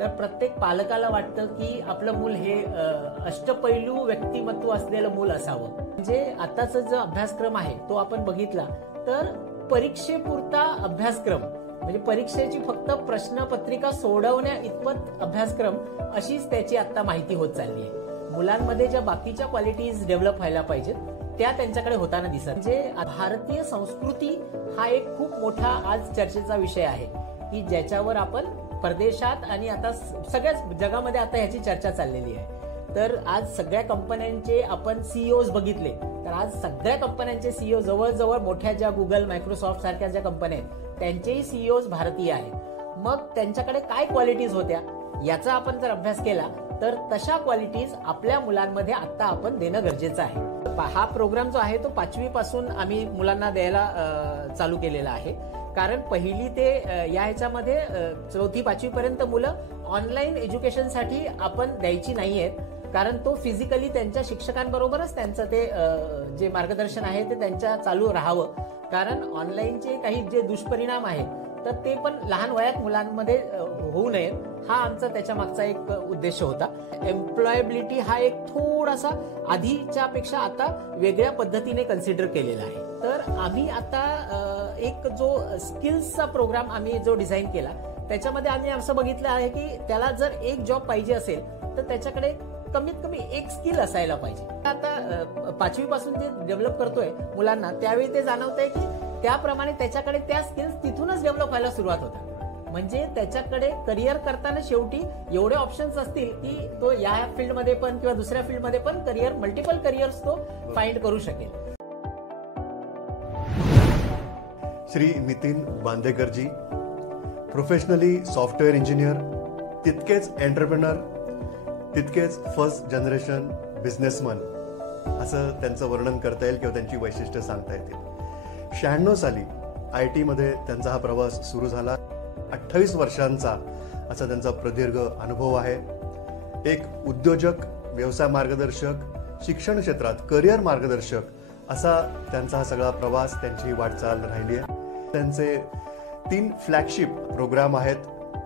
तर प्रत्येक पालकाला वाटतं की आपलं मूल हे अष्टपैलू व्यक्तिमत्व असलेलं मूल असावं. म्हणजे आताचा जो अभ्यासक्रम आहे तो आपण बघितला तर परीक्षेपुरता अभ्यासक्रम, म्हणजे परीक्षेची फक्त प्रश्नपत्रिका सोडवण्या इतपत अभ्यासक्रम अशीच त्याची आता माहिती होत चालली आहे. मुलांमध्ये ज्या बाकीच्या क्वालिटीज डेव्हलप व्हायला पाहिजेत त्या त्यांच्याकडे होताना दिसत. म्हणजे भारतीय संस्कृती हा एक खूप मोठा आज चर्चेचा विषय आहे की ज्याच्यावर आपण परदेशात आणि आता सगळ्याच जगामध्ये आता ह्याची चर्चा चाललेली आहे. तर आज सगळ्या कंपन्यांचे आपण सीईओज बघितले तर आज सगळ्या कंपन्यांचे सीईओ जवळजवळ मोठ्या ज्या गुगल, मायक्रोसॉफ्ट सारख्या ज्या कंपन्या आहेत त्यांचेही सीईओज भारतीय आहेत. मग त्यांच्याकडे काय क्वालिटीज होत्या याचा आपण जर अभ्यास केला तर तशा क्वालिटीज आपल्या मुलांमध्ये आता आपण देणं गरजेचं आहे. हा प्रोग्राम जो आहे तो 5वी पासून आम्ही मुलांना द्यायला चालू केलेला आहे. कारण पहिली ते या ह्याच्यामध्ये 4थी 5वी पर्यंत मुलं ऑनलाईन एज्युकेशनसाठी आपण द्यायची नाहीयेत. कारण तो फिजिकली त्यांच्या शिक्षकांबरोबरच त्यांचं ते जे मार्गदर्शन आहे ते त्यांच्या चालू राहावं. कारण ऑनलाईनचे काही जे दुष्परिणाम आहेत तर ते पण लहान वयात मुलांमध्ये होऊ नये हा आमचा त्याच्या मागचा एक उद्देश होता. एम्प्लॉयबिलिटी हा एक थोडासा आधीच्या पेक्षा आता वेगळ्या पद्धतीने कन्सिडर केलेला आहे. तर आम्ही आता एक जो स्किल्सचा प्रोग्राम आम्ही जो डिझाईन केला त्याच्यामध्ये आम्ही असं बघितलं आहे की त्याला जर एक जॉब पाहिजे असेल तर त्याच्याकडे कमीत कमी एक स्किल असायला पाहिजे. आता 5वी पासून जे डेव्हलप करतोय मुलांना त्यावेळी ते जाणवतंय की त्याप्रमाणे त्याच्याकडे त्या स्किल्स तिथूनच डेव्हलप व्हायला सुरुवात होतात. म्हणजे त्याच्याकडे करिअर करताना शेवटी एवढे ऑप्शन्स असतील की तो या फील्डमध्ये पण किंवा दुसऱ्या फील्डमध्ये पण करिअर, मल्टिपल करिअर्स तो फाइंड करू शकेल. श्री नितीन बांदेकरजी प्रोफेशनली सॉफ्टवेअर इंजिनियर, तितकेच एंटरप्रेनर, तितकेच फर्स्ट जनरेशन बिझनेसमन असं त्यांचं वर्णन करता येईल किंवा त्यांची वैशिष्ट्य सांगता येतील. 96 साली IT मध्ये त्यांचा हा प्रवास सुरू झाला. 28 वर्षांचा असा त्यांचा प्रदीर्घ अनुभव आहे. एक उद्योजक, व्यवसाय मार्गदर्शक, शिक्षण क्षेत्रात करिअर मार्गदर्शक असा त्यांचा हा सगळा प्रवास, त्यांची वाटचाल राहिली आहे. त्यांचे 3 फ्लॅगशिप प्रोग्राम आहेत.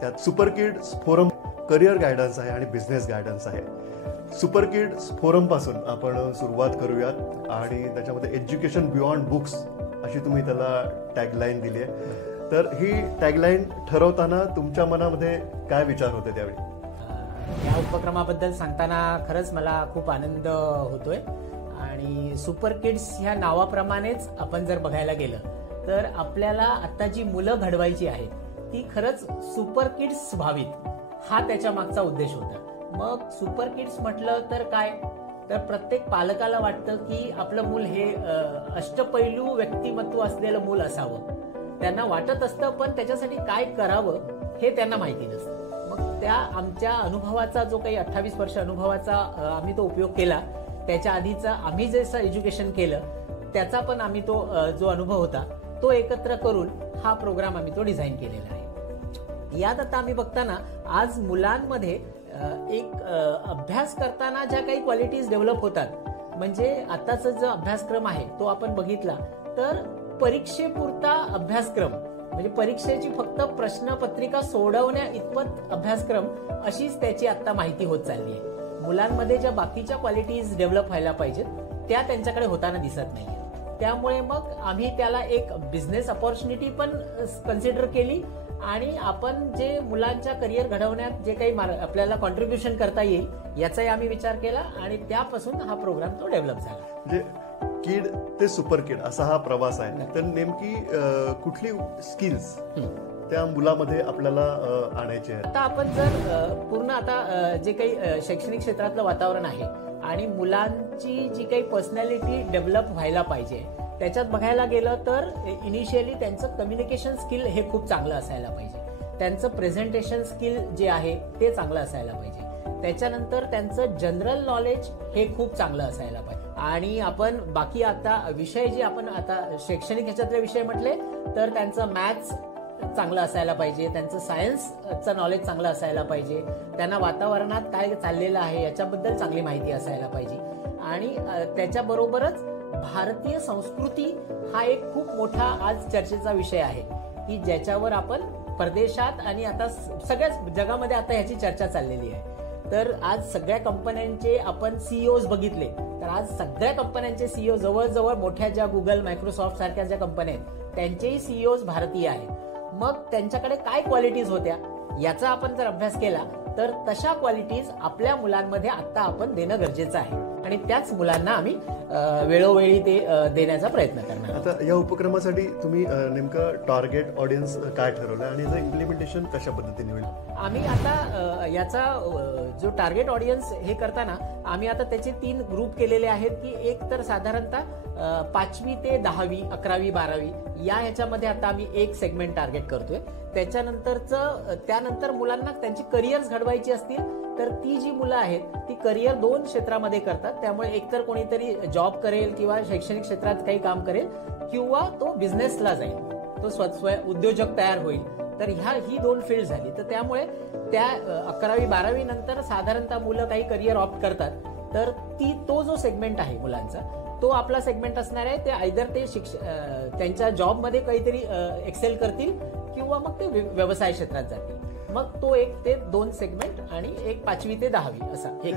त्यात super kids forum career guidance आहे आणि बिझनेस गायडन्स आहे. सुपर किड्स फोरम पासून आपण सुरुवात करूयात आणि त्याच्यामध्ये एज्युकेशन बियॉन्ड बुक्स अशी तुम्ही त्याला टॅगलाईन दिली आहे. तर ही टॅगलाईन ठरवताना तुमच्या मनामध्ये काय विचार होते त्यावेळी? या उपक्रमाबद्दल सांगताना खरंच मला खूप आनंद होतोय. आणि सुपर किड्स ह्या नावाप्रमाणेच आपण जर बघायला गेलं तर आपल्याला आता जी मुलं घडवायची आहेत ती खरंच सुपर किड्स व्हावीत हा त्याच्या मागचा उद्देश होता. मग सुपर किड्स म्हटलं तर काय, तर प्रत्येक पालकाला वाटतं की आपलं मूल हे अष्टपैलू व्यक्तिमत्व असलेलं मूल असावं. त्यांना वाटत असतं पण त्याच्यासाठी काय करावं हे त्यांना माहिती नसतं. मग त्या आमच्या अनुभवाचा जो काही 28 वर्ष अनुभवाचा आम्ही तो उपयोग केला. त्याच्या आधीचा आम्ही जसं एज्युकेशन केलं त्याचा पण आम्ही तो जो अनुभव होता तो एकत्र करून हा प्रोग्राम आम्ही तो डिझाईन केलेला आहे. यात आता आम्ही बघताना आज मुलांमध्ये एक अभ्यास करताना ज्या काही क्वालिटीज डेव्हलप होतात, म्हणजे आताचा जो अभ्यासक्रम आहे तो आपण बघितला तर परीक्षेपुरता अभ्यासक्रम, म्हणजे परीक्षेची फक्त प्रश्नपत्रिका सोडवण्या इतपत अभ्यासक्रम अशीच त्याची आता माहिती होत चालली आहे. मुलांमध्ये ज्या बाकीच्या क्वालिटीज डेव्हलप व्हायला पाहिजेत त्या त्यांच्याकडे होताना दिसत नाहीये. त्यामुळे मग आम्ही त्याला एक बिझनेस अपॉर्च्युनिटी पण कन्सिडर केली आणि आपण जे मुलांच्या करिअर घडवण्यात जे काही आपल्याला कॉन्ट्रीब्युशन करता येईल याचाही आम्ही विचार केला आणि त्यापासून हा प्रोग्राम तो डेव्हलप झाला. म्हणजे किड ते सुपर किड असा हा प्रवास आहे. तर नेमकी कुठली स्किल्स त्या मुलामध्ये आपल्याला आणायची आहे? आता आपण जर पूर्ण आता जे काही शैक्षणिक क्षेत्रातलं वातावरण आहे आणि मुलांची जी काही पर्सनॅलिटी डेव्हलप व्हायला पाहिजे त्याच्यात बघायला गेलं तर इनिशियली त्यांचं कम्युनिकेशन स्किल हे खूप चांगलं असायला पाहिजे. त्यांचं प्रेझेंटेशन स्किल जे आहे ते चांगलं असायला पाहिजे. त्याच्यानंतर त्यांचं जनरल नॉलेज हे खूप चांगलं असायला पाहिजे. आणि आपण बाकी आता विषय जे आपण आता शैक्षणिक ह्याच्यातले विषय म्हटले तर त्यांचं मॅथ्स चांगलं असायला पाहिजे, त्यांचं सायन्सचं नॉलेज चांगलं असायला पाहिजे, त्यांना वातावरणात काय चाललेलं आहे याच्याबद्दल चांगली माहिती असायला पाहिजे. आणि त्याच्याबरोबरच भारतीय संस्कृती हा एक खूप मोठा आज चर्चेचा विषय आहे की ज्याच्यावर आपण परदेशात आणि आता सगळ्याच जगामध्ये आता ह्याची चर्चा चाललेली आहे. तर आज सगळ्या कंपन्यांचे आपण सीईओज बघितले तर आज सगळ्या कंपन्यांचे सीईओ जवळजवळ मोठ्या ज्या गुगल, मायक्रोसॉफ्ट सारख्या ज्या कंपन्या आहेत त्यांचेही सीईओज भारतीय आहेत. मग त्यांच्याकडे काय क्वालिटीज होत्या याचा आपण जर अभ्यास केला तर तशा क्वालिटीज आपल्या मुलांमध्ये आता आपण देणं गरजेचं आहे आणि त्याच मुलांना आम्ही वेळोवेळी ते देण्याचा प्रयत्न करणार. आता या उपक्रमासाठी तुम्ही नेमकं टार्गेट ऑडियन्स काय ठरवलं आणि याचं इम्प्लिमेंटेशन कशा पद्धतीने होईल? आम्ही आता याचा जो टार्गेट ऑडियन्स हे करताना आम्ही आता त्याचे 3 ग्रुप केलेले आहेत की एक तर साधारणतः 5वी ते 10वी, 11वी, 12वी या ह्याच्यामध्ये आता आम्ही एक सेगमेंट टार्गेट करतोय. त्यानंतर मुलांना त्यांची करिअर्स घडवायची असतील तर ती जी मुलं आहेत ती करिअर 2 क्षेत्रामध्ये करतात. त्यामुळे एकतर कोणीतरी जॉब करेल किंवा शैक्षणिक क्षेत्रात काही काम करेल किंवा तो बिझनेसला जाईल, तो स्वयं उद्योजक तयार होईल. तर ही 2 फील्ड झाली. तर त्यामुळे त्या 11वी 12वी नंतर साधारणतः मुलं काही करिअर ऑप्ट करतात. तर तो जो सेगमेंट आहे मुलांचा तो आपला सेगमेंट असणार आहे. ते आयदर ते त्यांच्या जॉबमध्ये काहीतरी एक्सेल करतील किंवा मग ते व्यवसाय क्षेत्रात जातील. मग तो एक ते 2 सेगमेंट आणि एक 5वी ते 10वी असा एक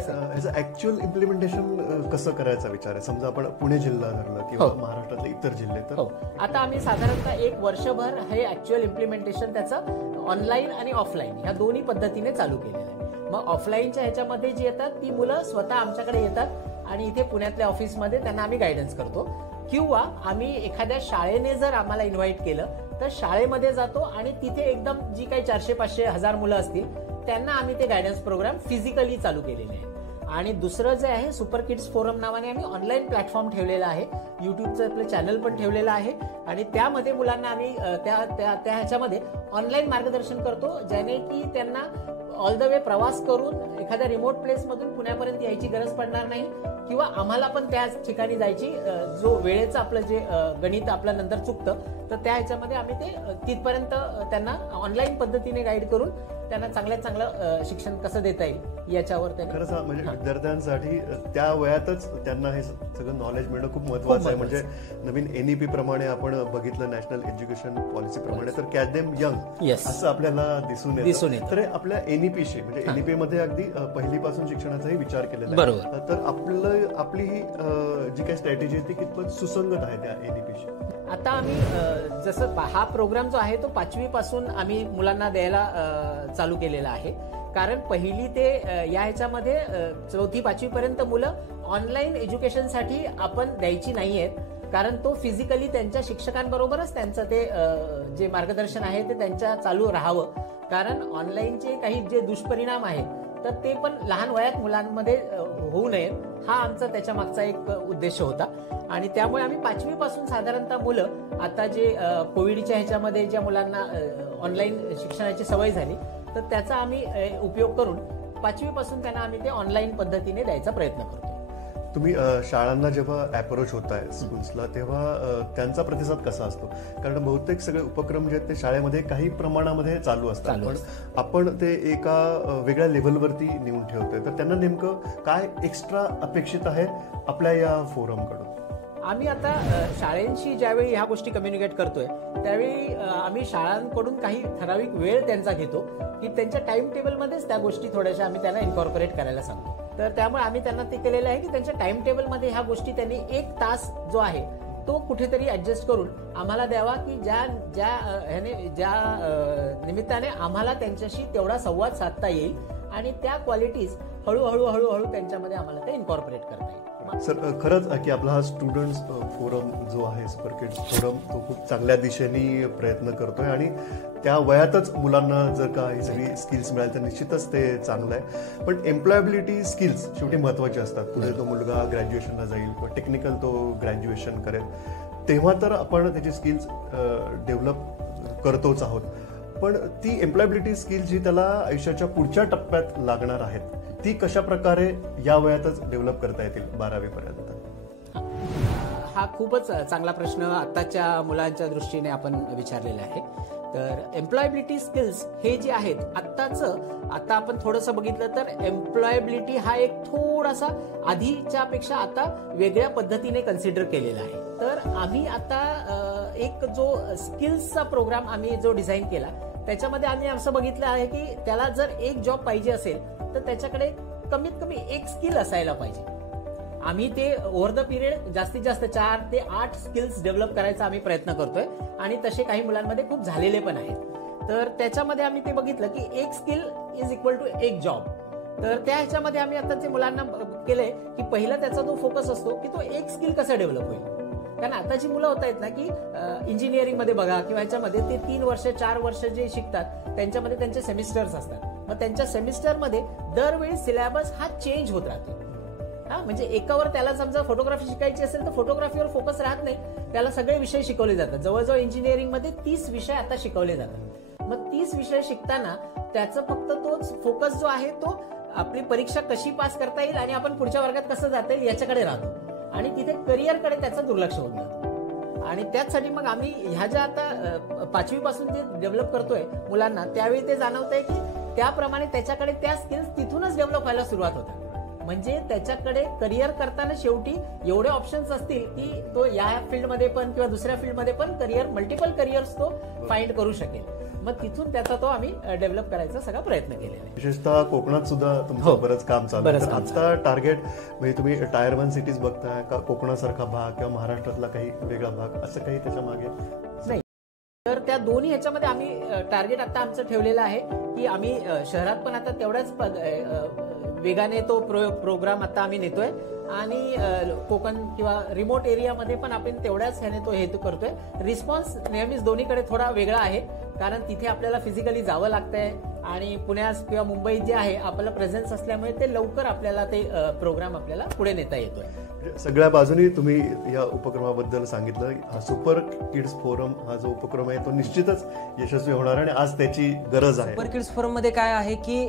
ऍक्च्युअल इम्प्लिमेंटेशन कसं करायचा विचार आहे? समजा आपण पुणे जिल्हा धरला किंवा महाराष्ट्रातले इतर जिल्हे तर आता आम्ही साधारणतः 1 वर्षभर हे ऍक्च्युअल इम्प्लिमेंटेशन त्याचं ऑनलाईन आणि ऑफलाईन या दोन्ही पद्धतीने चालू केलेलं आहे. मग ऑफलाईनच्या ह्याच्यामध्ये जी येतात ती मुलं स्वतः आमच्याकडे येतात आणि इथे पुण्यातल्या ऑफिसमध्ये त्यांना आम्ही गायडन्स करतो किंवा आम्ही एखाद्या शाळेने जर आम्हाला इन्व्हाइट केलं तर शाळेमध्ये जातो आणि तिथे एकदम जी काही 400, 500, 1000 मुलं असतील त्यांना आम्ही ते गायडन्स प्रोग्राम फिजिकली चालू केलेले आहे. आणि दुसरं जे आहे सुपर किड्स फोरम नावाने आम्ही ऑनलाईन प्लॅटफॉर्म ठेवलेला आहे. युट्यूबचं आपलं चॅनल पण ठेवलेलं आहे आणि त्यामध्ये मुलांना आम्ही त्या ह्याच्यामध्ये ऑनलाईन मार्गदर्शन करतो ज्याने की त्यांना ऑल द वे प्रवास करून एखाद्या रिमोट प्लेस मधून पुण्यापर्यंत यायची गरज पडणार नाही किंवा आम्हाला पण त्याच ठिकाणी जायची जो वेळेचं आपलं जे गणित आपलं नंतर चुकतं तर त्या ह्याच्यामध्ये आम्ही ते तिथपर्यंत त्यांना ऑनलाईन पद्धतीने गाईड करून त्यांना चांगल्यात चांगलं शिक्षण कसं देता येईल याच्यावर खरंच म्हणजे विद्यार्थ्यांसाठी त्या वयातच त्यांना हे सगळं नॉलेज मिळणं खूप महत्वाचं आहे. म्हणजे नवीन NEP प्रमाणे आपण बघितलं नॅशनल एज्युकेशन पॉलिसी प्रमाणे तर कॅच देम यंग असं आपल्याला दिसून येतं. तर आपल्या NEPशी म्हणजे NEP मध्ये अगदी पहिलीपासून शिक्षणाचाही विचार केलेला आहे. तर आपली ही जी काही स्ट्रॅटेजी आहे ती कितपत सुसंगत आहे त्या NEPशी? आता आम्ही जसं हा प्रोग्राम जो आहे तो 5वी पासून आम्ही मुलांना द्यायला चालू केलेला आहे. कारण पहिली ते या ह्याच्यामध्ये 4थी 5वी पर्यंत मुलं ऑनलाईन एज्युकेशनसाठी आपण द्यायची नाहीयेत. कारण तो फिजिकली त्यांच्या शिक्षकांबरोबरच त्यांचं ते जे मार्गदर्शन आहे ते त्यांच्या चालू राहावं. कारण ऑनलाईनचे काही जे दुष्परिणाम आहेत तर ते पण लहान वयात मुलांमध्ये होऊ नये हा आमचा त्याच्या मागचा एक उद्देश होता. आणि त्यामुळे आम्ही 5वी पासून साधारणतः मुलं आता जे कोविडच्या ह्याच्यामध्ये ज्या मुलांना ऑनलाईन शिक्षणाची सवय झाली तर त्याचा आम्ही उपयोग करून 5वी पासून त्यांना आम्ही ते ऑनलाईन पद्धतीने द्यायचा प्रयत्न करतो. तुम्ही शाळांना जेव्हा अप्रोच होताय स्कूल्सला तेव्हा त्यांचा प्रतिसाद कसा असतो? कारण बहुतेक सगळे उपक्रम जे आहेत ते शाळेमध्ये काही प्रमाणामध्ये चालू असतात पण आपण ते एका वेगळ्या लेव्हलवरती नेऊन ठेवतोय तर त्यांना नेमकं काय एक्स्ट्रा अपेक्षित आहे आपल्या या फोरमकडून? आम्ही आता शाळेंशी ज्यावेळी ह्या गोष्टी कम्युनिकेट करतोय त्यावेळी आम्ही शाळांकडून काही ठराविक वेळ त्यांचा घेतो की त्यांच्या टाइम टेबलमध्येच त्या गोष्टी थोड्याशा आम्ही त्यांना इन्कॉर्पोरेट करायला सांगतो. तर त्यामुळे आम्ही त्यांना ते केलेलं आहे की त्यांच्या टाइम टेबलमध्ये ह्या गोष्टी त्यांनी 1 तास जो आहे तो कुठेतरी ऍडजस्ट करून आम्हाला द्यावा की ज्या निमित्ताने आम्हाला त्यांच्याशी तेवढा संवाद साधता येईल आणि त्या क्वालिटीज हळूहळू त्यांच्यामध्ये आम्हाला ते इन्कॉर्पोरेट करता येईल. सर खरंच की आपला हा स्टुडंट्स फोरम जो आहे सुपर किड्स फोरम तो खूप चांगल्या दिशेने प्रयत्न करतोय आणि त्या वयातच मुलांना जर का ही सगळी स्किल्स मिळाली तर निश्चितच ते चांगलं आहे. पण एम्प्लॉयबिलिटी स्किल्स शेवटी महत्वाचे असतात. पुढे तो मुलगा ग्रॅज्युएशनला जाईल किंवा टेक्निकल तो ग्रॅज्युएशन करेल तेव्हा तर आपण त्याची स्किल्स डेव्हलप करतोच आहोत. पण ती एम्प्लॉयबिलिटी स्किल्स जी त्याला आयुष्याच्या पुढच्या टप्प्यात लागणार आहेत ती कशा प्रकारे या वयातच डेव्हलप करता येतील 12वी पर्यंत? हा खूपच चांगला प्रश्न आताच्या मुलांच्या दृष्टीने आपण विचारलेला आहे. तर एम्प्लॉयबिलिटी स्किल्स हे जे आहेत आता आपण थोडंसं बघितलं तर एम्प्लॉयबिलिटी हा एक थोडासा आधीच्या पेक्षा आता वेगळ्या पद्धतीने कन्सिडर केलेला आहे. तर आम्ही आता एक जो स्किल्सचा प्रोग्राम आम्ही जो डिझाईन केला त्याच्यामध्ये आम्ही असं बघितलं आहे की त्याला जर एक जॉब पाहिजे असेल तर त्याच्याकडे कमीत कमी एक स्किल असायला पाहिजे. आम्ही ते ओव्हर द पिरियड जास्तीत जास्त 4 ते 8 स्किल्स डेव्हलप करायचा आम्ही प्रयत्न करतोय आणि तसे काही मुलांमध्ये खूप झालेले पण आहेत. तर त्याच्यामध्ये आम्ही ते बघितलं की एक स्किल इज इक्वल टू एक जॉब. तर त्या ह्याच्यामध्ये आम्ही आता ते मुलांना केलंय की पहिला त्याचा जो फोकस असतो की तो एक स्किल कसं डेव्हलप होईल. कारण आताची मुलं होत आहेत ना की इंजिनिअरिंग मध्ये बघा किंवा ह्याच्यामध्ये ते 3 वर्ष 4 वर्ष जे शिकतात त्यांच्यामध्ये त्यांचे सेमिस्टर्स असतात. मग त्यांच्या सेमिस्टरमध्ये दरवेळी सिलेबस हा चेंज होत राहतो. म्हणजे एकावर त्याला समजा फोटोग्राफी शिकायची असेल तर फोटोग्राफीवर फोकस राहत नाही, त्याला सगळे विषय शिकवले जातात. जवळजवळ इंजिनिअरिंग मध्ये 30 विषय आता शिकवले जातात. मग 30 विषय शिकताना त्याचा फक्त तोच फोकस जो आहे तो आपली परीक्षा कशी पास करता येईल आणि आपण पुढच्या वर्गात कसं जाता येईल याच्याकडे राहतो आणि तिथे करिअरकडे त्याचं दुर्लक्ष होत जातं. आणि त्याचसाठी मग आम्ही ह्या ज्या आता 5वी पासून जे डेव्हलप करतोय मुलांना त्यावेळी ते जाणवतंय की त्याप्रमाणे त्याच्याकडे त्या स्किल्स तिथूनच डेव्हलप व्हायला सुरुवात होतात. म्हणजे त्याच्याकडे करिअर करताना शेवटी एवढे ऑप्शन्स असतील की तो या फील्डमध्ये पण किंवा दुसऱ्या फील्डमध्ये पण मल्टिपल करिअर्स तो फाइंड करू शकेल. मग तिथून त्याचा तो आम्ही डेव्हलप करायचा सगळा प्रयत्न केलेला आहे. विशेषतः कोकणात सुद्धा तुमचं बरंच काम चालू आहे. आता टार्गेट म्हणजे तुम्ही टायर 1 सिटीज बघताय का कोकणासारखा भाग किंवा महाराष्ट्रातला काही वेगळा भाग असं काही त्याच्या मागे नाही. तर त्या दोन्ही ह्याच्यामध्ये आम्ही टार्गेट आता आमचं ठेवलेलं आहे की आम्ही शहरात पण आता तेवढ्याच वेगाने तो प्रोग्राम आता आम्ही नेतोय आणि कोकण किंवा रिमोट एरियामध्ये पण आपण तेवढ्याच ह्याने तो हेतू करतोय. रिस्पॉन्स नेहमीच दोन्हीकडे थोडा वेगळा आहे कारण तिथे आपल्याला फिजिकली जावं लागतंय आणि पुण्यात किंवा मुंबईत जे आहे आपला प्रेझेन्स असल्यामुळे ते लवकर आपल्याला ते प्रोग्राम आपल्याला पुढे नेता येतोय. सगळ्या बाजूनी तुम्ही या उपक्रमाबद्दल सांगितलं. हा सुपर किड्स फोरम हा जो उपक्रम आहे तो निश्चितच यशस्वी होणार आणि आज त्याची गरज आहे. सुपर किड्स फोरम मध्ये काय आहे की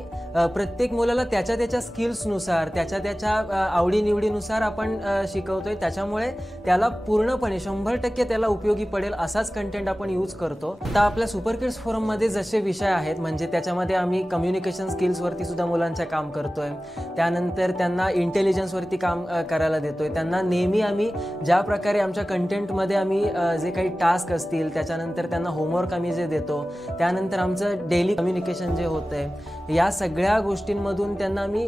प्रत्येक मुलाला त्याच्या स्किल्सनुसार त्याच्या आवडीनिवडीनुसार आपण शिकवतोय. त्याच्यामुळे त्याला पूर्णपणे 100% त्याला उपयोगी पडेल असाच कंटेंट आपण यूज करतो. आता आपल्या सुपर किड्स फोरम मध्ये जसे विषय आहेत म्हणजे त्याच्यामध्ये आम्ही कम्युनिकेशन स्किल्स वरती सुद्धा मुलांचं काम करतोय. त्यानंतर त्यांना इंटेलिजन्स वरती काम करायला देतोय. त्यांना नेहमी आम्ही ज्या प्रकारे आमच्या कंटेंटमध्ये आम्ही जे काही टास्क असतील त्याच्यानंतर त्यांना होमवर्क आम्ही जे देतो, त्यानंतर आमचं डेली कम्युनिकेशन जे होतंय या सगळ्या गोष्टींमधून त्यांना आम्ही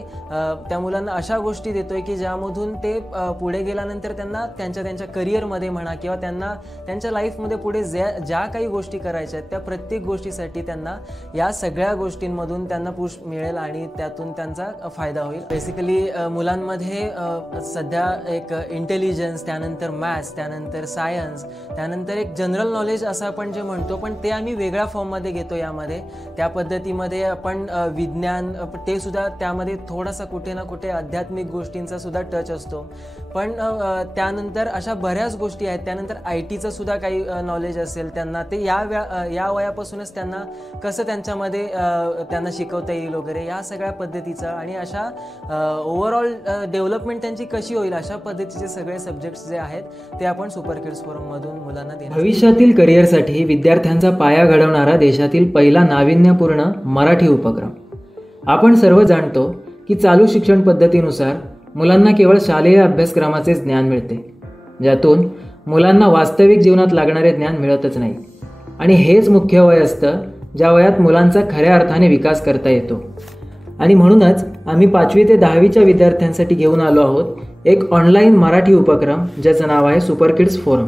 त्या मुलांना अशा गोष्टी देतोय की ज्यामधून ते पुढे गेल्यानंतर त्यांना त्यांच्या करिअरमध्ये म्हणा किंवा त्यांना त्यांच्या लाईफमध्ये पुढे ज्या काही गोष्टी करायच्या आहेत त्या प्रत्येक गोष्टीसाठी त्यांना या सगळ्या गोष्टींमधून त्यांना पुश मिळेल आणि त्यातून त्यांचा फायदा होईल. बेसिकली मुलांमध्ये सध्या एक इंटेलिजन्स, त्यानंतर मॅथ्स, त्यानंतर सायन्स, त्यानंतर एक जनरल नॉलेज असं आपण जे म्हणतो पण ते आम्ही वेगळ्या फॉर्ममध्ये घेतो. यामध्ये त्या पद्धतीमध्ये आपण विज्ञान ते सुद्धा त्यामध्ये थोडासा कुठे ना कुठे आध्यात्मिक गोष्टींचा सुद्धा टच असतो. पण त्यानंतर अशा बऱ्याच गोष्टी आहेत. त्यानंतर IT चं सुद्धा काही नॉलेज असेल त्यांना ते या वयापासूनच त्यांना कसं त्यांच्यामध्ये त्यांना शिकवता येईल वगैरे या सगळ्या पद्धतीचं आणि अशा ओव्हरऑल डेव्हलपमेंट त्यांची कशी होईल अशा पद्धतीचे सगळे सब्जेक्ट्स जे आहेत ते आपण सुपर किड्स फोरम मधून मुलांना देणार. भविष्यातील करिअरसाठी विद्यार्थ्यांचा पाया घडवणारा देशातील पहिला नाविन्यपूर्ण मराठी उपक्रम. आपण सर्व जाणतो की चालू शिक्षण पद्धतीनुसार मुलांना केवळ शालेय अभ्यासक्रमाचेच ज्ञान मिळते, ज्यातून मुलांना वास्तविक जीवनात लागणारे ज्ञान मिळतच नाही. आणि हेच मुख्य वय असतं ज्या वयात मुलांचा खऱ्या अर्थाने विकास करता येतो. आणि म्हणूनच आम्ही 5वी ते 10वीच्या विद्यार्थ्यांसाठी घेऊन आलो आहोत एक ऑनलाईन मराठी उपक्रम ज्याचं नाव आहे सुपर किड्स फोरम.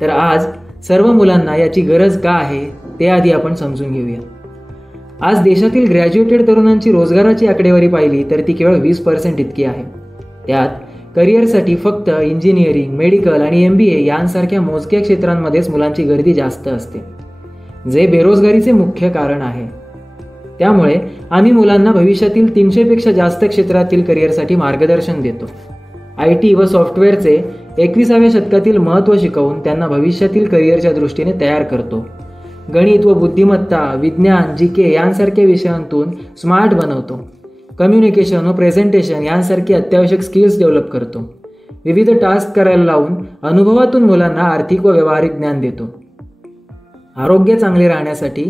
तर आज सर्व मुलांना याची गरज का आहे ते आधी आपण समजून घेऊया. आज देशातील ग्रॅज्युएटेड तरुणांची रोजगाराची आकडेवारी पाहिली तर ती केवळ 20% इतकी आहे. त्यात करिअरसाठी फक्त इंजिनिअरिंग, मेडिकल आणि MBA यांसारख्या मोजक्या क्षेत्रांमध्येच मुलांची गर्दी जास्त असते, जे बेरोजगारीचे मुख्य कारण आहे. त्यामुळे आम्ही मुलांना भविष्यातील 300पेक्षा जास्त क्षेत्रातील करिअरसाठी मार्गदर्शन देतो. IT व सॉफ्टवेअरचे 21व्या शतकातील महत्त्व शिकवून त्यांना भविष्यातील करिअरच्या दृष्टीने तयार करतो. गणित व बुद्धिमत्ता, विज्ञान, GK यांसारख्या विषयांतून स्मार्ट बनवतो. कम्युनिकेशन व प्रेझेंटेशन यांसारखी अत्यावश्यक स्किल्स डेव्हलप करतो. विविध टास्क करायला लावून अनुभवातून मुलांना आर्थिक व व्यावहारिक ज्ञान देतो. आरोग्य चांगले राहण्यासाठी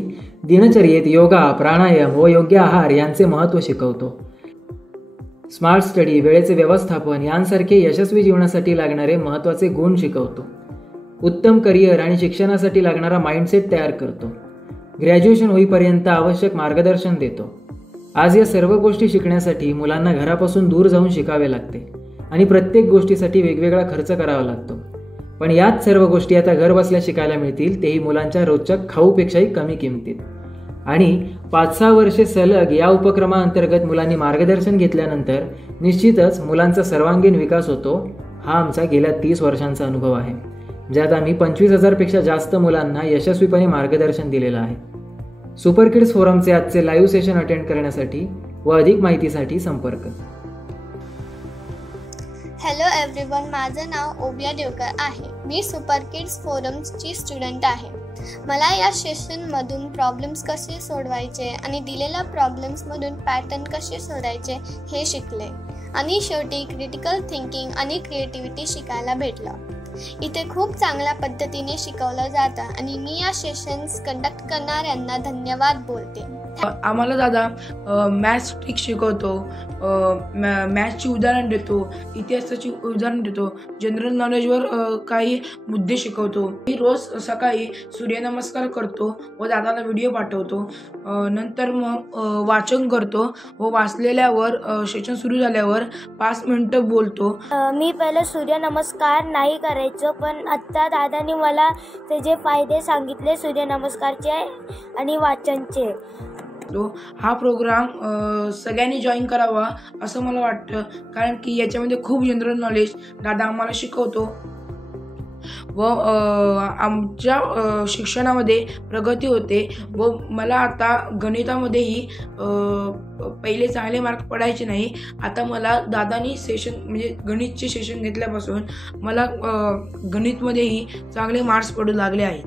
दिनचर्येत योगा, प्राणायाम व योग्य आहार यांचे महत्त्व शिकवतो. स्मार्ट स्टडी, वेळेचे व्यवस्थापन यांसारखे यशस्वी जीवनासाठी लागणारे महत्त्वाचे गुण शिकवतो. उत्तम करिअर आणि शिक्षणासाठी लागणारा माइंडसेट तयार करतो. ग्रॅज्युएशन होईपर्यंत आवश्यक मार्गदर्शन देतो. आज या सर्व गोष्टी शिकण्यासाठी मुलांना घरापासून दूर जाऊन शिकावे लागते आणि प्रत्येक गोष्टीसाठी वेगवेगळा खर्च करावा लागतो. पण याच सर्व गोष्टी आता घर बसल्या शिकायला मिळतील, तेही मुलांच्या रोजच्या खाऊपेक्षाही कमी किमतीत. आणि 5-6 वर्षे सलग या उपक्रमाअंतर्गत मुलांनी मार्गदर्शन घेतल्यानंतर निश्चितच मुलांचा सर्वांगीण विकास होतो. हा आमचा गेल्या 30 वर्षांचा अनुभव आहे, ज्यात आम्ही 25,000 पेक्षा जास्त मुलांना यशस्वीपणे मार्गदर्शन दिलेलं आहे. सुपर किड्स फोरमचे आजचे लाईव्ह सेशन अटेंड करण्यासाठी व अधिक माहितीसाठी संपर्क. हॅलो एव्हरीवन, माझं नाव ओबिया देवकर आहे. मी सुपर किड्स फोरमची स्टुडंट आहे. मला या सेशनमधून प्रॉब्लेम्स कसे सोडवायचे आणि दिलेल्या प्रॉब्लेम्समधून पॅटर्न कसे शोधायचे हे शिकले आणि शेवटी क्रिटिकल थिंकिंग आणि क्रिएटिव्हिटी शिकायला भेटलं. इथे खूप चांगल्या पद्धतीने शिकवलं जातं आणि मी या सेशन्स कंडक्ट करणाऱ्यांना धन्यवाद बोलते. आम्हाला दादा मॅथ्स ट्रिक शिकवतो, मॅथ्सची उदाहरण देतो, इतिहासाची उदाहरण देतो, जनरल नॉलेजवर काही मुद्दे शिकवतो. मी रोज सकाळी सूर्यनमस्कार करतो व दादाला व्हिडिओ पाठवतो. नंतर मग वाचन करतो व वाचलेल्यावर सेशन सुरू झाल्यावर 5 मिनिटं बोलतो. मी पहिले सूर्यनमस्कार नाही करायचो, पण आत्ता दादानी मला त्याचे फायदे सांगितले सूर्यनमस्कारचे आणि वाचनचे. हा प्रोग्राम सगळ्यांनी जॉईन करावा असं मला वाटतं, कारण की याच्यामध्ये खूप जनरल नॉलेज दादा आम्हाला शिकवतो व आमच्या शिक्षणामध्ये प्रगती होते. व मला आता गणितामध्येही पहिले चांगले मार्क पडायचे नाही. आता मला दादानी सेशन म्हणजे गणितचे सेशन घेतल्यापासून मला गणितमध्येही चांगले मार्क्स पडू लागले आहेत.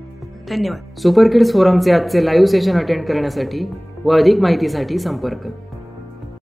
धन्यवाद. सुपर किड्स फोरमचे आजचे लाईव्ह सेशन अटेंड करण्यासाठी व अधिक माहितीसाठी संपर्क.